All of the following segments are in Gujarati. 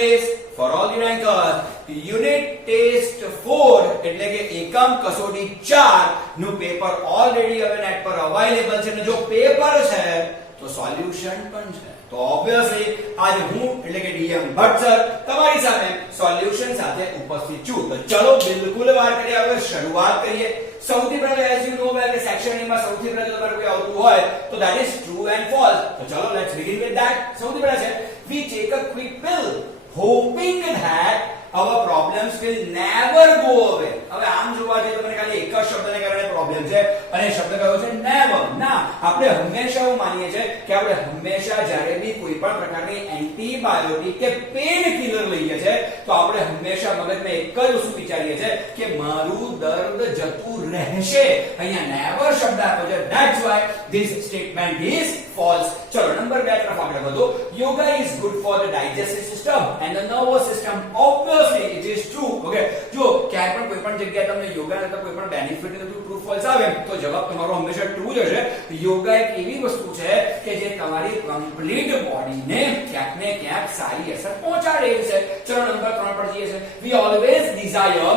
Place for all the rankers unit test 4 એટલે કે એકમ કસોટી 4 નું પેપર ઓલરેડી હવે નેટ પર અવેલેબલ છે અને જો પેપર છે તો સોલ્યુશન પણ છે. તો ઓબ્વિયસલી આજ હું એટલે કે ડીએમ ભટ્ટ સર તમારી સામે સોલ્યુશન સાથે ઉપસ્થિત છું. તો ચલો બિલકુલ વાર કરીએ, હવે શરૂઆત કરીએ. સૌથી પહેલા એઝ યુ નો વેલ કે સેક્શન એ માં સૌથી પહેલા તમારે કોઈ આવતું હોય તો that is true and false. તો ચલો લેટ્સ બિગિન વિથ ધેટ. સૌથી પહેલા છે we take a quick pill hoping that our problems will never go away. હવે આમ જોવા જઈએ તો મને ખાલી એક જ શબ્દને કારણે પ્રોબ્લેમ છે અને શબ્દ કયો છે never. ના, આપણે હંમેશા એવું માનીએ છીએ કે આપણે હંમેશા જ્યારે બી કોઈ પણ પ્રકારની એન્ટીબાયોટિક કે પેન કિલર લઈએ છે તો આપણે હંમેશા મગજમાં એક જ વસ્તુ વિચારીએ છીએ કે મારું દર્દ જતું રહેશે. અહીંયા never શબ્દ આપ્યો છે. That's why this statement is false. ચલો નંબર 2 તરફ આગળ વધો. Yoga is good for the digestive system and the nervous system. Obviously it is true. Okay, જો ક્યાંય પણ કોઈ પણ જગ્યાએ તમને યોગા નતા કોઈ પણ બેનિફિટ નથી, ટ્રુ ફોલ્સ આવે તો જવાબ તમારો હંમેશા ટ્રુ જ હશે. યોગા એક એવી વસ્તુ છે કે જે તમારી કમ્પ્લીટ બોડીને ક્યાંક ને ક્યાંક સારી અસર પહોંચાડે છે. ચલો નંબર 3 પર જઈએ છે. We always desire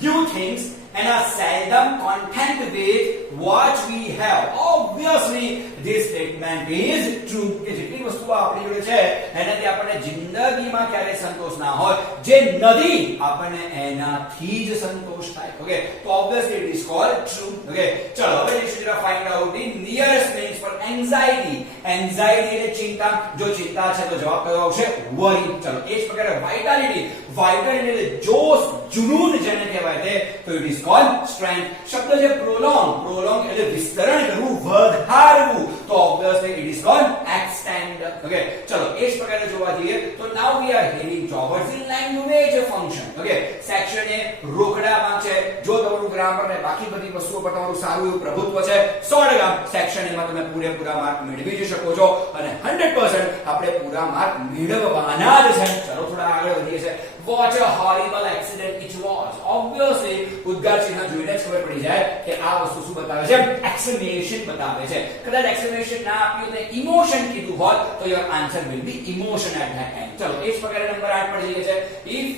new things and are seldom content with what we have. Obviously this statement is true. કે જેટલી વસ્તુઓ આપણી જોડે છે એનાથી આપણને જિંદગીમાં ક્યારે સંતોષ ના હોય, જે નથી આપણને એનાથી જ સંતોષ થાય. ઓકે, તો obviously it is called true. Okay, ચલો હવે જઈશું જરા find out the nearest means for anxiety. Anxiety એટલે ચિંતા. જો ચિંતા છે તો જવાબ કયો આવશે? વરી. ચલો એ જ પ્રકારે વાઇટાલિટી. વાઇટાલિટી એટલે જોશ, જુનૂન જેને કહેવાય છે તો it is called strength. શબ્દ છે prolong. prolong એટલે વિસ્તરણ કરવું, વધારવું. તો obviously it is called extend. Okay, ચલો એ જ પ્રકારે જોવા જઈએ તો now we are heading towards the language function. Okay, section એ રોકડામાં છે. જો તમારું ગ્રામર ને બાકી બધી વસ્તુઓ પર તમારું સારું એવું પ્રભુત્વ છે 100% સેક્શન એમાં તમે પૂરેપૂરા માર્ક મેળવી જ શકો છો અને 100% આપણે પૂરા માર્ક મેળવવાના જ છે. ચલો થોડા આગળ વધીએ છે. What a horrible accident it was. Obviously ઉદ્ગાર ચિહ્ન જોઈને જ ખબર પડી જાય કે આ વસ્તુ શું બતાવે છે? એક્સક્લેમેશન બતાવે છે. કદાચ એક્સક્લેમેશન ના આપ્યું ને ઇમોશન કીધું હોત તો your answer will be emotion at that time. ચલો એ જ પ્રકારે નંબર 8 પર જઈએ છે. if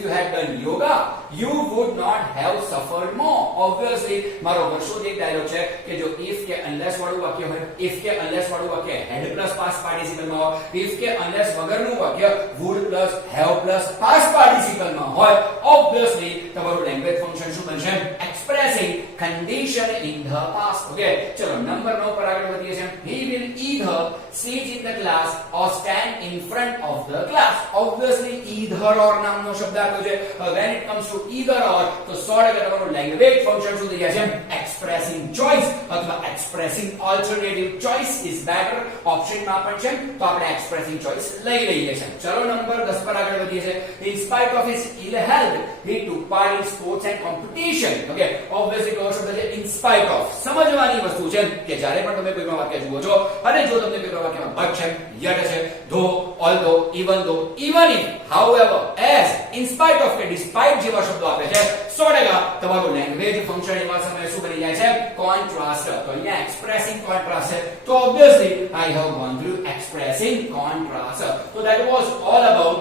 you had done yoga you would not have suffered more. Obviously મારો વર્ષોથી એક ડાયલોગ છે કે જો if કે unless વાળું વાક્ય હોય, if કે unless વાળું વાક્ય had plus past participle માં હોય, if કે unless વગરનું વાક્ય would plus have plus past participle માં હોય, obviously તમારું લેંગ્વેજ ફંક્શન શું બનશે? expressing condition in the past. Okay, ચલો નંબર 9 પર આગળ વધીએ છીએ. he will either sit in the class or stand in front of the class. Obviously either or નામનો શબ્દ આવ્યો છે. when it comes to either or તો 100% તમારું લેંગ્વેજ ફંક્શન શું થઈ જાય છે? expressing choice અથવા expressing alternative. choice is better option માં પણ છે તો આપણે expressing choice લઈ લઈએ છીએ. ચલો નંબર 10 પર આગળ વધીએ છીએ. in spite of his ill health he took part in sports and competition. Okay, obviously કયો શબ્દ છે? in spite of. સમજવાની વસ્તુ છે કે જ્યારે પણ તમે કોઈ પણ વાક્ય જુઓ છો અને જો તમને કોઈ પણ વાક્યમાં but છે, yet છે, though, although, even though, even if, however, as, in spite of કે despite જેવા શબ્દો આપે છે 100% તમારું લેંગ્વેજ ફંક્શન એવા સમયે શું બની જાય છે? કોન્ટ્રાસ્ટ. તો અહીંયા એક્સપ્રેસિંગ કોન્ટ્રાસ્ટ છે તો obviously I have gone through expressing contrast. So that was all about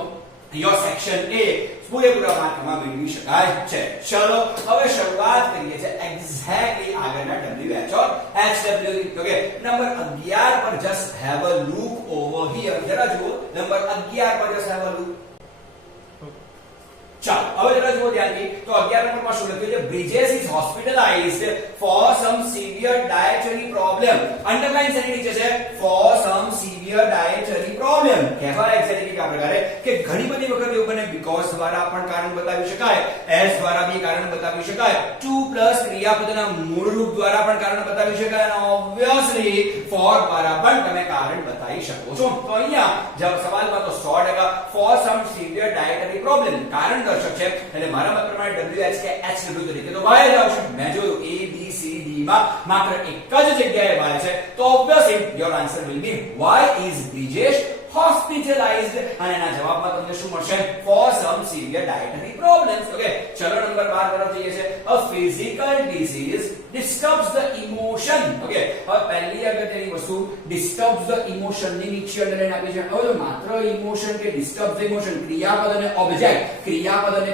your section A. પૂરેપૂરા માર્કમાં મેળવી શકાય છે. ચલો હવે શરૂઆત કરીએ છીએ એક્ઝેક્ટલી આગળના WH और HW. ઓકે, નંબર 11 પર just have a look over here. જરા જુઓ નંબર 11 પર જસ્ટ હેવ અ લુક. ચાલો હવે જરા જુઓ ધ્યાનથી. તો 11 નંબરમાં શું લખ્યું છે? Bridges is hospitalized for some severe dietary problem. Underline શેની નીચે છે? for some severe dietary problem. કહેવાય એક્ઝેક્ટલી આ પ્રકારે કે ઘણી બધી વખત એવું બને because દ્વારા પણ કારણ બતાવી શકાય, as દ્વારા બી કારણ બતાવી શકાય, to પ્લસ ક્રિયાપદના મૂળ રૂપ દ્વારા પણ કારણ બતાવી શકાય અને obviously for દ્વારા પણ તમે કારણ બતાવી શકો છો. તો અહીંયા જવાબ સવાલમાં તો 100% for some severe dietary problem કારણ દર્શક છે એટલે મારા મત પ્રમાણે WH કે HW તરીકે તો y જ આવશે. મેં જોયું A B C D માં માત્ર એક જ જગ્યાએ y છે તો obviously your answer will be y is Brijesh હોસ્પિટલાઇઝડ અને એના જવાબમાં તમને શું મળશે for some severe dietary problems okay ચલો નંબર 12 તરફ જઈએ છે a physical disease disturbs the emotion okay હવે પહેલી અગત્યની વસ્તુ disturbs the emotion ની નીચે અંડરલાઈન આપી છે હવે જો માત્ર ઇમોશન કે disturbs the emotion ક્રિયાપદ અને ઓબ્જેક્ટ ક્રિયાપદ અને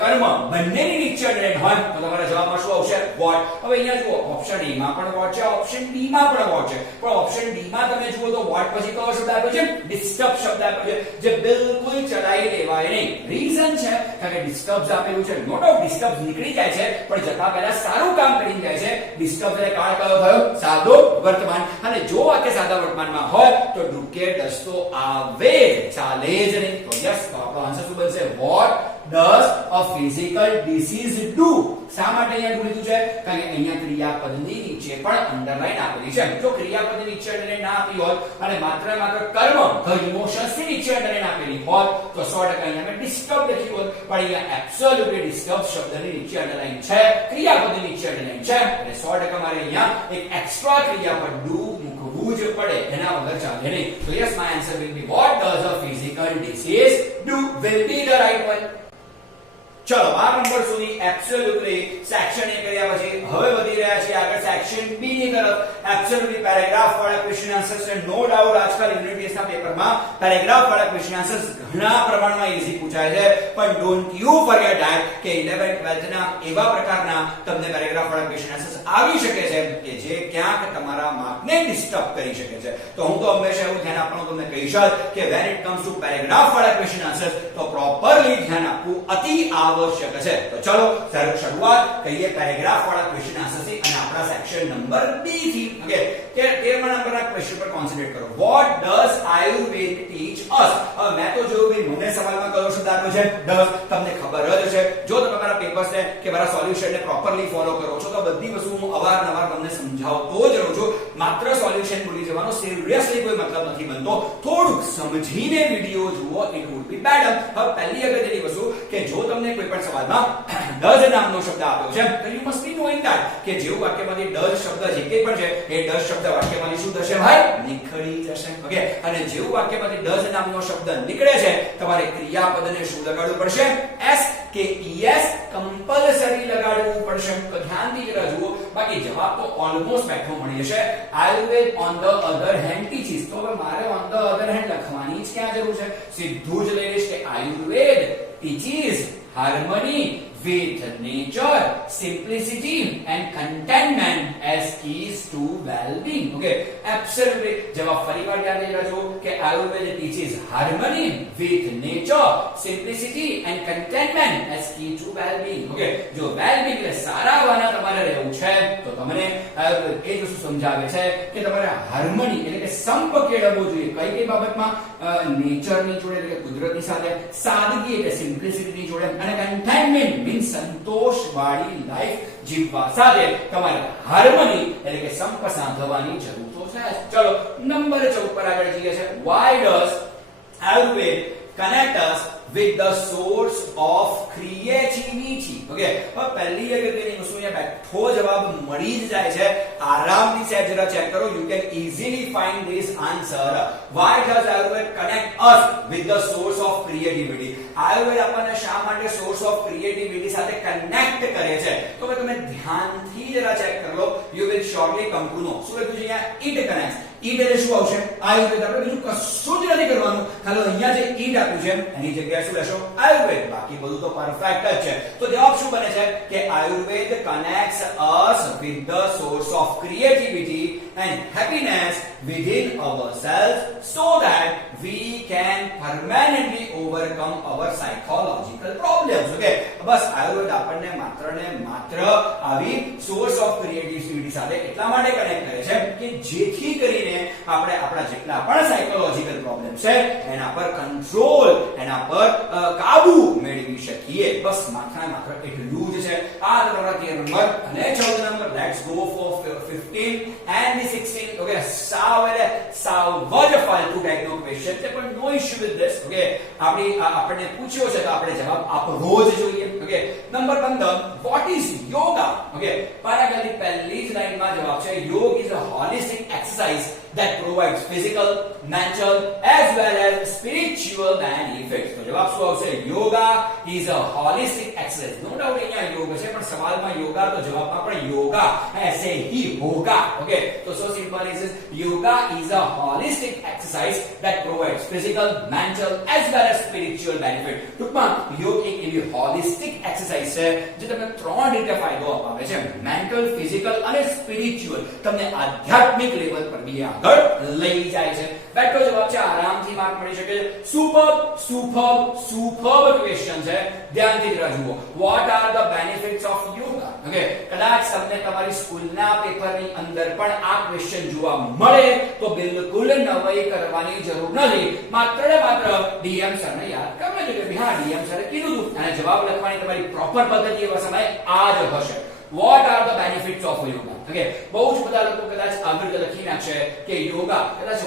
કર્મ બંનેની નીચે અંડરલાઈન હોય તો તમારા જવાબમાં શું આવશે વોટ હવે અહીંયા જુઓ ઓપ્શન એ માં પણ વોટ છે ઓપ્શન બી માં પણ વોટ છે પણ ઓપ્શન ડી માં તમે જુઓ તો વોટ પછી કયો શબ્દ આપ્યો છે ડિસ્ટર્બ શબ્દ આપ્યો છે જે બિલકુલ ચલાઈ લેવાય નહીં રીઝન છે કારણ કે ડિસ્ટર્બ્સ આપેલું છે નોટ ઓફ ડિસ્ટર્બ્સ નીકળી જાય છે પણ જતા પહેલા સારું કામ કરી જાય છે ડિસ્ટર્બ એટલે કાળ કયો થયો સાદો વર્તમાન અને જો વાક્ય સાદા વર્તમાનમાં હોય તો ડુ કે ડસ તો આવે ચાલે જ નહીં તો યસ તો આપણો આન્સર શું બનશે vote does a physical disease do શા માટે અહીંયા લીધું છે કારણ કે અહીંયા ક્રિયાપદની નીચે પણ અંડરલાઈન આપેલી છે જો ક્રિયાપદની નીચે અંડરલાઈન ના આપી હોત અને માત્ર કર્મ the emotions ની નીચે અંડરલાઈન આપેલી હોત તો 100% અહીંયા મેં ડિસ્ટર્બ લખ્યું હોત પણ અહીંયા એબ્સોલ્યુટલી ડિસ્ટર્બ શબ્દની નીચે અંડરલાઈન છે ક્રિયાપદની નીચે અંડરલાઈન છે એટલે 100% મારે અહીંયા એક એક્સ્ટ્રા ક્રિયાપદ do મૂકવું જ પડે એના વગર ચાલે નહીં તો yes my answer will be what does a physical disease do will be the right one ચલો આ નંબર સુધી એબ્સોલ્યુટલી સેક્શન એ કર્યા પછી હવે વધી રહ્યા છે આગળ સેક્શન બી ની તરફ એબ્સોલ્યુટલી પેરેગ્રાફ વાળા ક્વેશ્ચન આન્સર્સ છે નો ડાઉટ આજકાલ યુનિટ ટેસ્ટ ના પેપરમાં પેરેગ્રાફ વાળા ક્વેશ્ચન આન્સર્સ ઘણા પ્રમાણમાં ઈઝી પૂછાય છે પણ ડોન્ટ યુ ફોરગેટ ધેટ કે 11 12th ના એવા પ્રકારના તમને પેરેગ્રાફ વાળા ક્વેશ્ચન આન્સર્સ આવી શકે છે કે જે ક્યાંક તમારા માર્કને ડિસ્ટર્બ કરી શકે છે તો હું તો હંમેશા એવું ધ્યાન આપવાનું તમને કહીશ કે when it comes to paragraph વાળા ક્વેશ્ચન આન્સર્સ તો પ્રોપરલી ધ્યાન આપવું અતિ આવશ્યક છે તો ચલો શરૂઆત કરીએ પેરેગ્રાફ વાળા ક્વેશ્ચન આન્સર થી અને આપણા સેક્શન નંબર બી થી ઓકે કે 13મા નંબરના ક્વેશ્ચન પર કોન્સન્ટ્રેટ કરો what does ayurved teach us હવે મેં તો જોયું ભાઈ મને સવાલમાં કયો શબ્દ આપ્યો છે does તમને ખબર જ છે જો તમે તમારા પેપર્સ ને કે મારા સોલ્યુશન ને પ્રોપરલી ફોલો કરો છો તો બધી વસ્તુ હું અવારનવાર તમને સમજાવતો જ રહું છું માત્ર સોલ્યુશન ભૂલી જવાનો સિરિયસલી કોઈ મતલબ નથી બનતો થોડુંક સમજીને વિડિયો જુઓ ઇટ વુડ બી બેટર હવે પહેલી અગત્યની વસ્તુ કે જો તમને કોઈ પણ સવાલમાં does નામનો શબ્દ આપ્યો છે તો you must be knowing that કે જેવું વાક્યમાંથી does શબ્દ જે કંઈ પણ છે એ does શબ્દ વાક્યમાંથી શું થશે ભાઈ નીકળી જશે ઓકે અને જેવું વાક્યમાંથી does નામનો શબ્દ નીકળે છે તમારે ક્રિયાપદને શું લગાડવું પડશે s કે es કમ્પલસરી લગાડવું પડશે તો ધ્યાનથી જરા જુઓ બાકી જવાબ તો ઓલમોસ્ટ બેઠો મળી જશે Ayurveda on the other hand teaches તો હવે મારે ઓન ધ અધર હેન્ડ લખવાની જ ક્યાં જરૂર છે સીધું જ લઈ લઈશ કે Ayurveda teaches harmony with nature, simplicity and contentment as keys to well-being. Okay, absolutely. जवाब फरीबार याद रखो कि Ayurveda teaches harmony with nature, simplicity and contentment as key to well-being. Okay, जो well-being એટલે સારા વાના તમારે રહેવું છે તો તમને આયુર્વેદ એ જ વસ્તુ સમજાવે છે કે તમારે હાર્મની એટલે કે સંપ કેળવવો જોઈએ કઈ કઈ બાબતમાં નેચરની જોડે એટલે કુદરતની સાથે સાદગી એટલે સિમ્પ્લિસિટીની જોડે અને કન્ટેન્ટમેન્ટ મીન્સ સંતોષ વાળી લાઈફ જીવવા સાથે તમારે હાર્મની એટલે કે સંપ સાધવાની જરૂર તો છે ચલો નંબર 14 પર આગળ જઈએ છે why does Ayurved connect us with the source of creativity okay હવે પહેલી અગત્યની વસ્તુ અહીંયા બેઠો જવાબ મળી જ જાય છે આરામથી સેટ જરા ચેક કરો you can easily find this answer why does Ayurved connect us with the source of creativity Ayurved આપણને શા માટે source of creativity સાથે કનેક્ટ કરે છે તો હવે તમે ધ્યાનથી જરા ચેક કરી લો you will surely come to know શું લખ્યું છે અહીંયા it connects ઈટ એટલે શું આવશે આયુર્વેદ આપણે બીજું કશું જ નથી કરવાનું ખાલી અહીંયા જે ઈટ આપ્યું છે એની જગ્યાએ શું લેશો આયુર્વેદ બાકી બધું તો પરફેક્ટ જ છે તો જવાબ શું બને છે કે Ayurveda connects us with the source of creativity and happiness within ourselves so that we can permanently overcome our psychological problems okay બસ આયુર્વેદ આપણને માત્ર આવી સોર્સ ઓફ ક્રિએટિવિટી સાથે એટલા માટે કનેક્ટ કરે છે કે જેથી કરીને આપણે આપણા જેટલા પણ સાયકોલોજીકલ પ્રોબ્લેમ છે એના પર કંટ્રોલ એના પર કાબુ મેળવી શકીએ બસ માત્ર એટલું જ છે આ તમારા 13 નંબર અને 14 number let's go for 15 and the 16 okay સાવ જ ફાલતુ ટાઈપનો ક્વેશ્ચન છે પણ નો ઇશ્યુ વિથ ધીસ ઓકે આપણે પૂછ્યો છે તો આપણે જવાબ આપવો જ જોઈએ okay number 15 what is yoga okay પારાગાલી પહેલી જ લાઈનમાં જવાબ છે યોગ is a holistic exercise exercise that provides physical, mental as well as spiritual benefits. તો જવાબ શું આવશે? Yoga is a holistic exercise. No doubt અહીંયા યોગ છે, પણ સવાલમાં યોગા તો જવાબમાં પણ યોગા ऐसे ही होगा. ઓકે, તો so simple is yoga is a holistic exercise that provides physical, mental as well as spiritual benefit. ટૂંકમાં યોગ એક એવી હોલિસ્ટિક એક્સરસાઇઝ છે જે તમને ત્રણ રીતે ફાયદો અપાવે છે: મેન્ટલ, ફિઝિકલ અને સ્પિરિચ્યુઅલ. તમને આધ્યાત્મિક લેવલ પર બી આગળ લઈ જાય છે. બેટો જવાબ છે, આરામથી માર્ક મળી શકે છે. સુપર્બ ક્વેશ્ચન છે. ધ્યાનથી જરા જુઓ. What are the benefits of yoga? Okay, કદાચ તમને તમારી સ્કૂલના પેપરની અંદર પણ આ ક્વેશ્ચન જોવા મળે તો બિલકુલ નવાઈ કરવાની જરૂર નથી. માત્ર ને માત્ર ડીએમ સરને યાદ કરવા જોઈએ કે હા, ડીએમ સરે કીધું હતું અને જવાબ લખવાની તમારી પ્રોપર પદ્ધતિ એવા સમયે આ જ હશે. What are the benefits of yoga? Okay, બહુ જ બધા લોકો કદાચ આગળ લખી નાખશે કે યોગા, કદાચ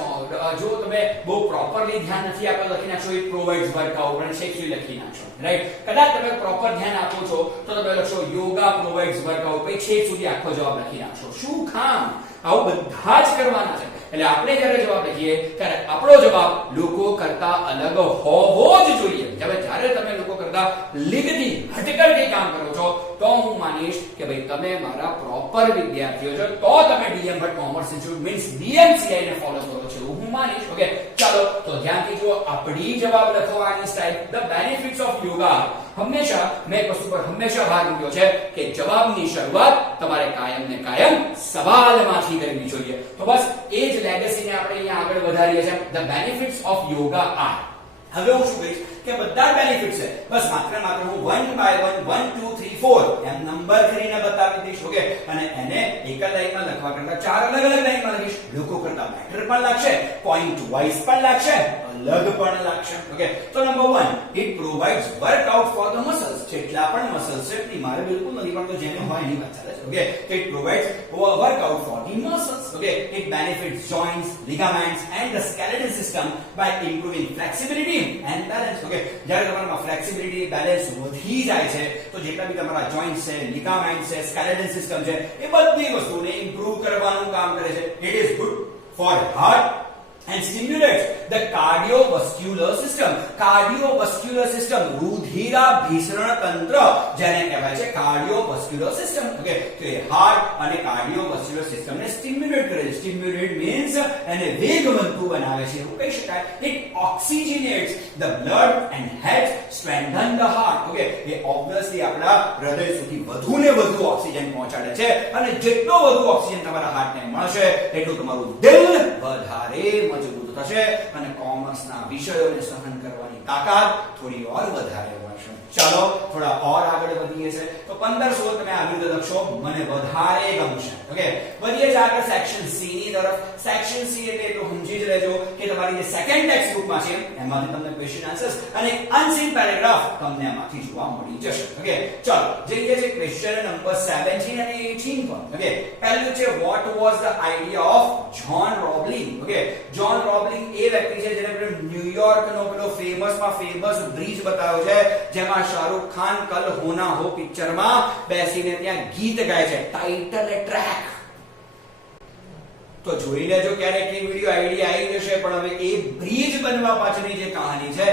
જો તમે બહુ પ્રોપરલી ધ્યાન નથી આપો લખી નાખશો it provides workout અને શેક્સી લખી નાખશો, રાઈટ? કદાચ તમે પ્રોપર ધ્યાન આપો છો તો તમે લખશો યોગા provides workout, પછી છેક સુધી આખો જવાબ લખી નાખશો. શું કામ? આવું બધા જ કરવાના છે. એટલે આપણે જ્યારે જવાબ લખીએ ત્યારે આપણો જવાબ લોકો કરતા અલગ હોવો જ જોઈએ. જ્યારે તમે લોકો કરતા લીગથી હટકર કે કામ કરો છો તો હું માનીશ કે ભાઈ તમે મારા પ્રોપર વિદ્યાર્થીઓ છો, તો તમે DM Bhatt commerce institute means DMCI ને ફોલો કરો છો હું માનીશ. ઓકે, ચાલો તો ધ્યાનથી જુઓ આપણી જવાબ લખવાની style. The benefits of yoga. હંમેશા મેં વસ્તુ પર હંમેશા ભાર મૂક્યો છે કે જવાબની શરૂઆત તમારે કાયમ ને કાયમ સવાલમાંથી કરવી જોઈએ. તો બસ એ જ લેગસીને આપણે અહીંયા આગળ વધારીએ છીએ. The benefits of yoga are. હવે હું શું કહીશ કે બધા બેનિફિટ છે, બસ માત્ર હું 1 by 1 1 2 3 4 એમ નંબર કરીને બતાવી દઈશ. ઓકે, અને એને એક જ લાઈનમાં લખવા કરતા ચાર અલગ અલગ લાઈનમાં લખીશ. લોકો કરતા બેટર પણ લાગશે, પોઈન્ટ વાઇઝ પણ લાગશે, અલગ પણ લાગશે. ઓકે, તો number 1 it provides workout for the muscles. જેટલા પણ મસલ્સ છે એ મારે બિલકુલ નથી, પણ તો જેને હોય એની વાત ચાલે છે. Okay, it provides workout for the muscles. Okay, it benefits joints, ligaments and the skeletal system by improving flexibility and balance. Okay, જ્યારે તમારામાં ફ્લેક્સિબિલિટી, બેલેન્સ વધી જાય છે તો જેટલા બી તમારા જોઇન્ટ્સ છે, લિગામેન્ટ્સ છે, સ્કેલેટલ સિસ્ટમ છે, એ બધી વસ્તુને ઇમ્પ્રૂવ કરવાનું કામ કરે છે. It is good for heart and stimulates the cardiovascular system. Cardiovascular system રુધિરાભિસરણ તંત્ર જેને કહેવાય છે cardiovascular system. ઓકે, તો એ હાર્ટ અને કાર્ડિયોવાસ્ક્યુલર સિસ્ટમને સ્ટિમ્યુલેટ કરે છે. સ્ટિમ્યુલેટ મીન્સ એને વેગવંતુ બનાવે છે એવું કહી શકાય. It oxygenates the blood and helps strengthen the heart. Okay, A obviously આપણા હૃદય સુધી વધુ ને વધુ ઓક્સિજન પહોંચાડે છે અને જેટલો વધુ ઓક્સિજન તમારા હાર્ટને મળશે એટલું તમારું દિલ વધારે મજબૂત થશે અને કોમર્સના વિષયોને સહન કરવાની તાકાત થોડી ઓર વધારે મળશે. ચાલો થોડા ઓર આગળ વધીએ છે તો 15 તમે આવી રીતે લખશો, મને વધારે ગમશે. ઓકે, વધીએ છે આગળ સેક્શન સી ની તરફ. સેક્શન સી એટલે એટલું સમજી જ લેજો કે તમારી જે સેકન્ડ ટેક્સ્ટ બુકમાં છે એમાંથી તમને ક્વેશ્ચન આન્સર્સ અને અનસીન પેરેગ્રાફ તમને એમાંથી જોવા મળી જશે. ઓકે, ચાલો જઈએ છે ક્વેશ્ચન નંબર 17 અને 18 પર. ઓકે, પહેલું છે what was the idea of John Roebling. Okay, John Roebling એ વ્યક્તિ છે જેને ન્યુયોર્ક નો પેલો ફેમસ બ્રિજ બતાવ્યો છે, જેમાં શાહરુખ ખાન કલ હોના હો પિક્ચરમાં બેસીને ત્યાં ગીત ગાય છે, ટાઇટલ ટ્રેક. તો જોઈ લેજો ક્યારેક એ વિડિયો આઈડિયા આવી જશે. પણ હવે એ બ્રિજ બનવા પાછળની જે કહાની છે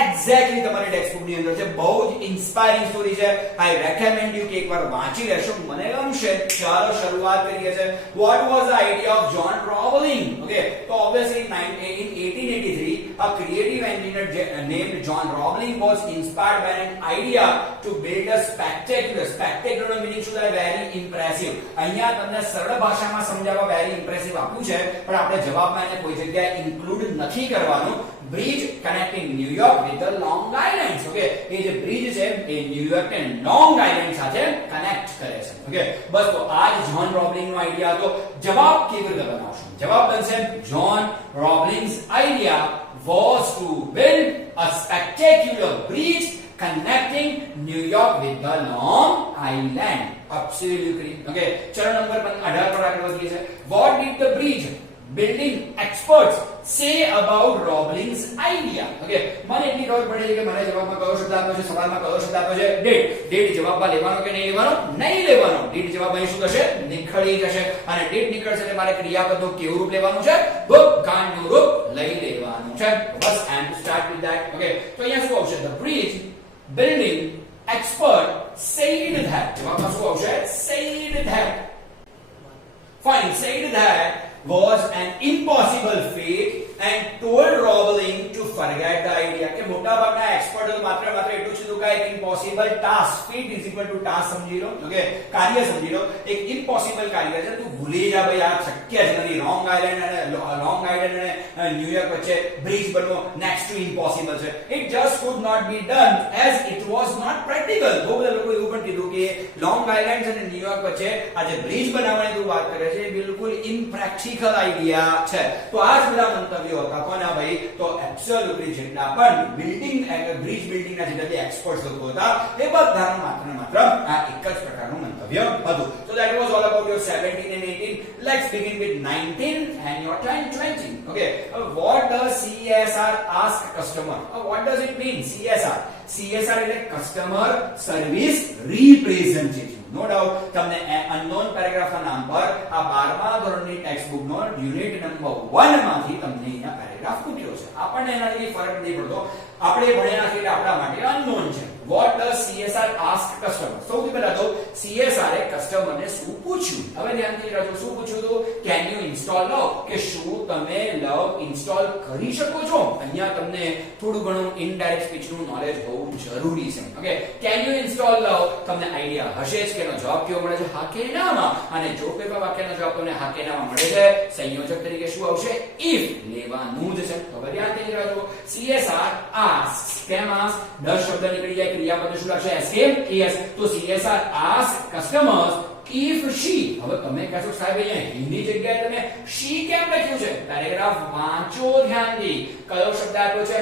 એક્ઝેક્ટલી તમારી ટેક્સ્ટ બુક ની અંદર છે. બહુ જ ઇન્સ્પાયરિંગ સ્ટોરી છે. આઈ રેકમેન્ડ યુ કે એકવાર વાંચી લેશો, મને ગમશે. ચાલો શરૂઆત કરીએ છે. What was the idea of John Roebling? Okay, તો obviously in 1883 a creative engineer named John Roebling was inspired by an idea to build a spectacular meaning શું થાય? very impressive. અહીંયા તમને સરળ ભાષામાં સમજાવવા very impressive આપ્યું છે, પણ આપણે જવાબમાં એને કોઈ જગ્યાએ ઇન્ક્લુડ નથી કરવાનું. Bridge connecting New York with the Long Islands. Okay, એ જે બ્રિજ છે એ ન્યુયોર્ક ને લોંગ આઇલેન્ડ સાથે કનેક્ટ કરે છે. ઓકે, બસ તો આ જ જ્હોન રોબલિંગ નો આઈડિયા હતો. જવાબ કેવી રીતે બનાવશું? જવાબ બનશે John રોબલિંગ's idea was to build a spectacular bridge connecting New York with the Long Island. Absolutely. Okay, ચરણ નંબર 18 પર આગળ વધીએ છે. What did the bridge building experts say about Robling's idea? Okay, મને એટલી ખબર પડી કે મને જવાબમાં કયો શબ્દ આપ્યો છે, સવાલમાં કયો શબ્દ આપ્યો છે, did જવાબમાં લેવાનો કે નહીં લેવાનો? નહીં લેવાનો. did જવાબમાં શું થશે? નીકળી જશે. અને did નીકળશે એટલે મારે ક્રિયાપદનું કેવું રૂપ લેવાનું છે? ભૂતકાળનું રૂપ લઈ લેવાનું છે. બસ and to start with that. Okay, તો અહીંયા શું આવશે? The bridge building expert said that. જવાબમાં શું આવશે? said that. Fine, said that was an impossible feat and told Roebling to forget the idea. કે મોટા ભાગના એક્સપર્ટો માત્ર એટલું જ કીધું કે એક impossible task, feat is equal to task સમજી લો. ઓકે, કાર્ય સમજી લો. એક impossible કાર્ય છે, તું ભૂલી જા ભાઈ, આ શક્ય જ નથી. લોંગ આઇલેન્ડ અને ન્યુયોર્ક વચ્ચે બ્રિજ બનવો next to impossible છે. It just could not be done as it was not practical. બહુ બધા લોકો એવું પણ કીધું કે લોંગ આઇલેન્ડ અને ન્યુયોર્ક વચ્ચે આ જે બ્રિજ બનાવવાની તું વાત કરે છે બિલકુલ impractical આઈડિયા છે. તો આ જ બધા મંતવ્યો હતા કોના ભાઈ? તો એબ્સોલ્યુટલી જેટલા પણ બ્રિજ બિલ્ડિંગ ના જેટલા એક્સપર્ટ્સ લોકો હતા એ બધાનું માત્ર આ એક જ પ્રકારનું મંતવ્ય હતું. So that was all about your 17 and 18. Let's begin with 19 and your 20. Okay, what does CSR ask customer? What does it mean? CSR એટલે customer service representative. No doubt તમને અનનોન પેરેગ્રાફ ના નામ પર આ 12મા ધોરણની ટેક્સ્ટ બુક નો યુનિટ નંબર 1 માંથી તમને અહીંયા પેરેગ્રાફ પૂછ્યો છે. આપણને એનાથી ફરક નહીં પડતો, આપણે ભણ્યા નથી એટલે આપણા માટે અનનોન છે. What does CSR ask customer? સૌથી પહેલા તો CSR એ કસ્ટમરને શું પૂછ્યું? હવે ધ્યાનથી રાખો, શું પૂછ્યું હતું? Can you install love? કે શું તમે love ઇન્સ્ટોલ કરી શકો છો? અહીંયા તમને થોડું ઘણું ઇનડાયરેક્ટ સ્પીચ નું નોલેજ હોવું જરૂરી છે. Okay, can you install love? તમને આઈડિયા હશે જ કે એનો જવાબ કેવો મળે છે? હા કે નામાં. અને જો કોઈ પણ વાક્યનો જવાબ તમને હા કે નામાં મળે છે, સંયોજક તરીકે શું આવશે? if લેવાનું જ છે. હવે ધ્યાનથી રાખો, CSR asks, કેમ ask? 10 શબ્દ નીકળી જાય, ક્રિયાપદ શું લાગશે? yes. તો CSR asks customers if she. હવે તમે કહેશો સાહેબ અહીંયા he ની જગ્યાએ તમે she કેમ લખ્યું છે? પેરેગ્રાફ વાંચો ધ્યાનથી. કયો શબ્દ આપ્યો છે?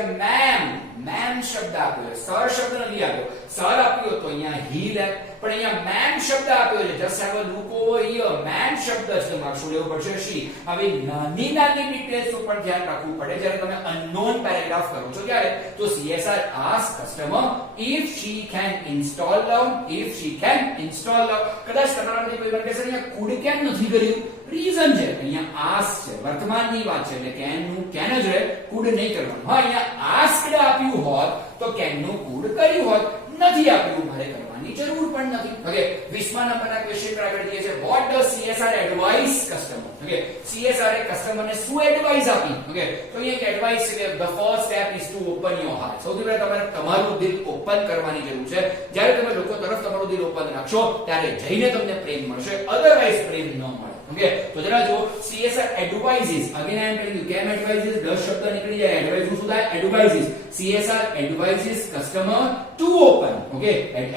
મેમ શબ્દ આપ્યો છે, સર શબ્દ નથી આપ્યો. સર આપ્યો તો અહીંયા he લે, પણ અહીંયા મેમ શબ્દ આપ્યો છે. Just have a look over here. Ma'am શબ્દ છે, તમારે શું લેવું પડશે? she. હવે નાની ડિટેલ્સ ઉપર ધ્યાન રાખવું પડે જ્યારે તમે અનનોન પેરેગ્રાફ કરો છો ત્યારે. તો CSR asks customer if she can install love. કદાચ તમારામાંથી કોઈ પણ કહેશે અહીંયા could કેમ નથી કર્યું? રીઝન છે, અહીંયા ask છે, વર્તમાનની વાત છે એટલે can નું can જ રહે, could નહીં કરવાનું. હા, અહીંયા asked આપ્યું હોત તો can નું could કર્યું હોત. નથી આપ્યું, મારે કરવાની જરૂર પણ નથી. ઓકે, 20મા નંબરના ક્વેશ્ચન પર આગળ જઈએ છે. What does CSR advise customer? Okay, CSR એ કસ્ટમરને શું એડવાઇસ આપી? ઓકે, તો અહીંયા એક એડવાઇસ છે કે the first step is to open your heart. સૌથી પહેલા તમારે તમારું દિલ ઓપન કરવાની જરૂર છે. જ્યારે તમે લોકો તરફ તમારું દિલ ઓપન રાખશો ત્યારે જઈને તમને પ્રેમ મળશે, અધરવાઇઝ પ્રેમ ન મળે. ઓકે, તો જરા જો CSR advises, again I am telling you, કેમ advises? 10 શબ્દ નીકળી જાય, એડવાઇસ શું થાય? advises. CSR advises customer to open. Okay,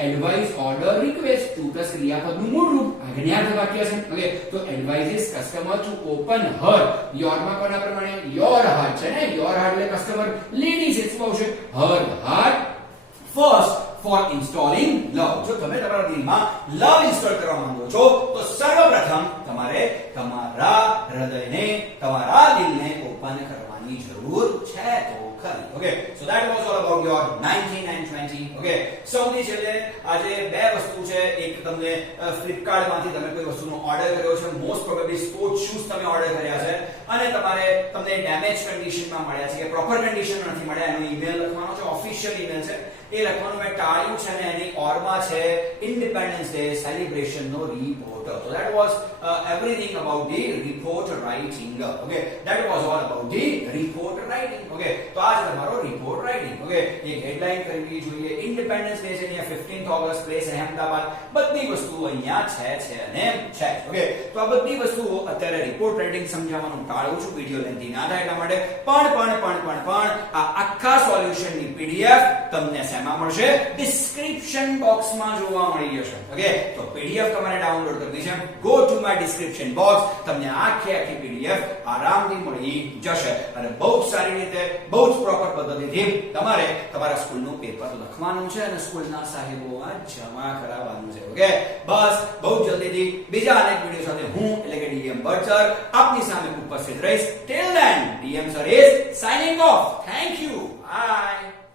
advise, order, request, to plus ક્રિયાપદનું મૂળ રૂપ આજ્ઞાર્થ વાક્ય છે. ઓકે, તો advises customer to open her. your માં કોના પ્રમાણે? your heart છે ને, your heart એટલે કસ્ટમર લેડી છે, શું આવશે? her heart first for installing love. જો તમે તમારા દિલમાં લવ ઇન્સ્ટોલ કરવા માંગો છો તો સર્વપ્રથમ તમારે તમારા હૃદયને, તમારા દિલને ઓપન કરવાની જરૂર છે તો ખરી. Okay, so that was all about your 19 and 20. Okay, સૌથી છેલ્લે આજે બે વસ્તુ છે. એક તમને ફ્લિપકાર્ટ માંથી તમે કોઈ વસ્તુનો ઓર્ડર કર્યો છે, મોસ્ટ પ્રોબેબલી સ્પોર્ટ શૂઝ તમે ઓર્ડર કર્યા છે અને તમને ડેમેજ કન્ડિશનમાં મળ્યા છે કે પ્રોપર કન્ડિશનમાં નથી મળ્યા, એનો ઈમેલ લખવાનો છે, ઓફિશિયલ ઈમેલ છે, એ લખવાનું મેં ટાળ્યું છે અને એની ઓરમાં છે ઇન્ડિપેન્ડન્સ ડે સેલિબ્રેશન નો report. So that was everything about the report writing. Okay, that was all about the report writing. Okay, તો આજ તમારો report writing. Okay, એક હેડલાઇન કરવી જોઈએ. ઇન્ડિપેન્ડન્સ ડે છે અહીંયા 15th ઓગસ્ટ પ્લેસ અહેમદાબાદ. બધી વસ્તુઓ અહીંયા છે અને છે. ઓકે, તો આ બધી વસ્તુઓ અત્યારે રિપોર્ટ રાઇટિંગ સમજાવવાનું ટાળું છું, વિડિયો લેન્થી ના થાય એટલા માટે. પણ આ આખા સોલ્યુશનની પીડીએફ તમને શેમાં મળશે? ડિસ્ક્રિપ્શન બોક્સમાં જોવા મળી જશે. ઓકે, તો પીડીએફ તમારે ડાઉનલોડ કરવી છે. Go to my description box. તમને આખી પીડીએફ આરામથી મળી જશે અને બહુ જ સારી રીતે, બહુ જ પ્રોપર પદ્ધતિથી તમારે તમારા સ્કૂલનું પેપર લખવાનું છે અને સ્કૂલના સાહેબોમાં જમા કરાવવાનું છે. ઓકે, બસ બહુ જલ્દીથી બીજા અનેક વિડિયો સાથે હું એટલે કે ડીએમ બર્ચર આપની સામે ઉપસ્થિત રહીશ. Till then DM sir is signing off. Thank you. Bye.